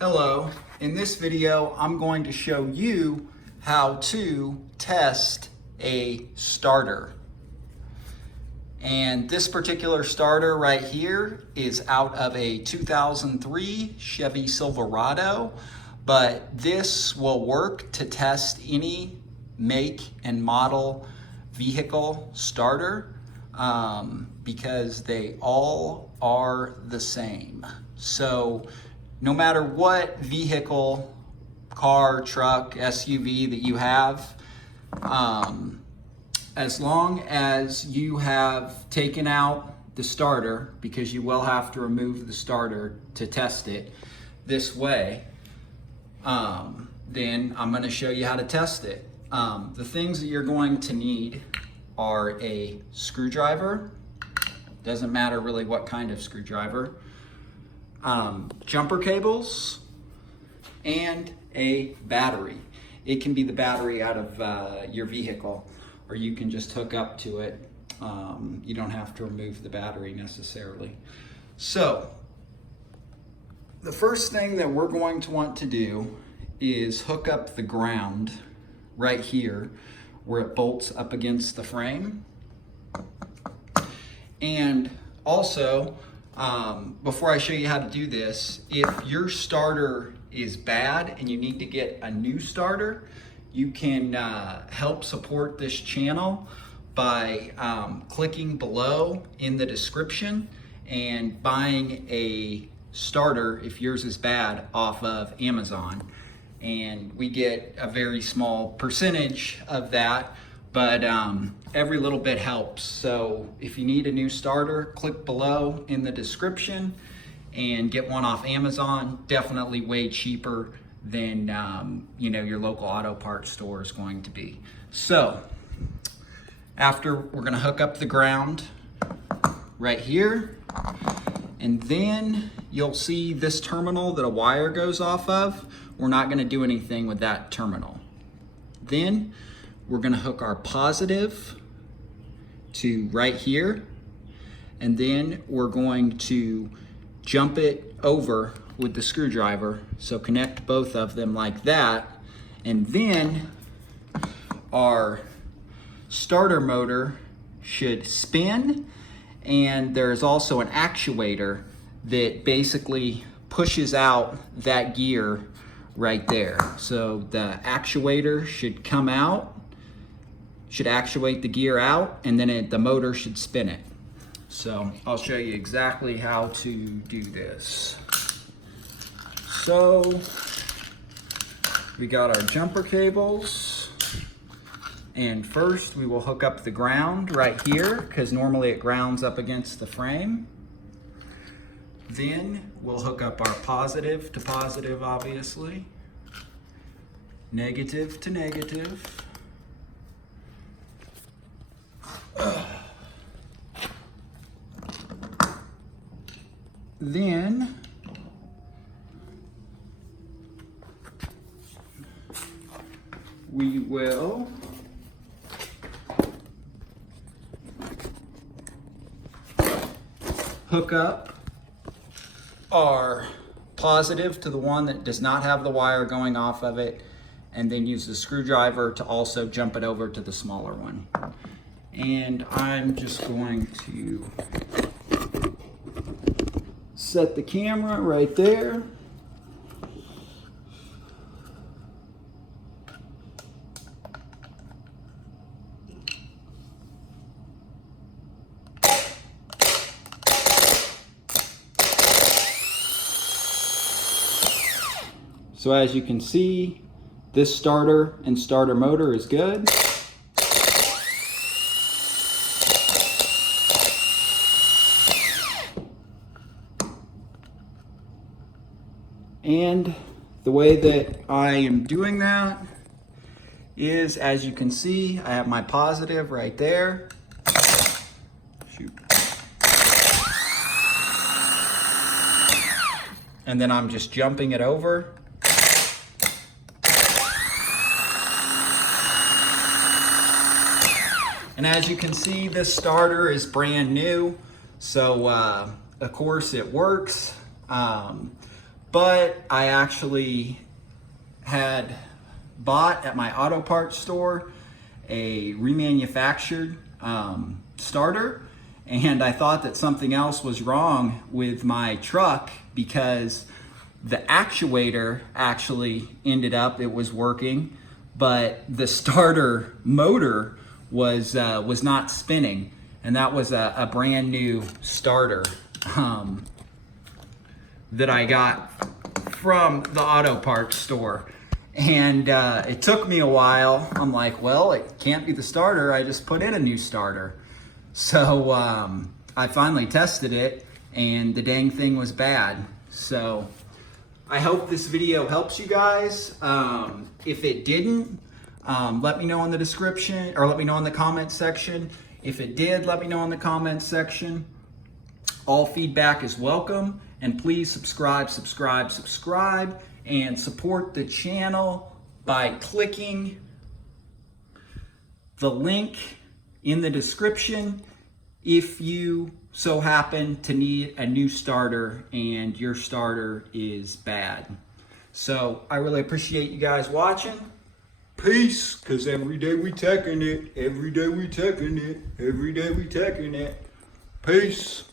Hello, in this video I'm going to show you how to test a starter. And this particular starter right here is out of a 2003 Chevy Silverado, but this will work to test any make and model vehicle starter because they all are the same. So no matter what vehicle, car, truck, SUV that you have, as long as you have taken out the starter, because you will have to remove the starter to test it this way, then I'm going to show you how to test it. The things that you're going to need are a screwdriver. Doesn't matter really what kind of screwdriver. Jumper cables, and a battery. It can be the battery out of your vehicle, or you can just hook up to it. You don't have to remove the battery necessarily. So, the first thing that we're going to want to do is hook up the ground right here where it bolts up against the frame. And also, before I show you how to do this, if your starter is bad and you need to get a new starter, you can help support this channel by clicking below in the description and buying a starter, if yours is bad, off of Amazon. And we get a very small percentage of that, but every little bit helps. So if you need a new starter, click below in the description and get one off Amazon. Definitely way cheaper than your local auto parts store is going to be. So after, we're going to hook up the ground right here, and then you'll see this terminal that a wire goes off of. We're not going to do anything with that terminal. Then we're going to hook our positive to right here, and then we're going to jump it over with the screwdriver. So connect both of them like that, and then our starter motor should spin, and there's also an actuator that basically pushes out that gear right there. So the actuator should come out, should actuate the gear out, and then the motor should spin it. So I'll show you exactly how to do this. So we got our jumper cables, and first we will hook up the ground right here, because normally it grounds up against the frame. Then we'll hook up our positive to positive, obviously, negative to negative. Then we will hook up our positive to the one that does not have the wire going off of it, and then use the screwdriver to also jump it over to the smaller one. And I'm just going to set the camera right there. So as you can see, this starter and starter motor is good. And the way that I am doing that is, as you can see, I have my positive right there. Shoot. And then I'm just jumping it over. And as you can see, this starter is brand new, so of course it works. but I actually had bought at my auto parts store a remanufactured starter, and I thought that something else was wrong with my truck because the actuator actually ended up, it was working, but the starter motor was not spinning, and that was a brand new starter that I got from the auto parts store. And it took me a while. I'm like, well, it can't be the starter. I just put in a new starter. So I finally tested it, and the dang thing was bad. So I hope this video helps you guys. If it didn't, let me know in the description, or let me know in the comments section. If it did, let me know in the comments section. All feedback is welcome, and please subscribe, and support the channel by clicking the link in the description if you so happen to need a new starter and your starter is bad. So I really appreciate you guys watching. Peace, because every day we teching it, every day we teching it, every day we teching it. Peace.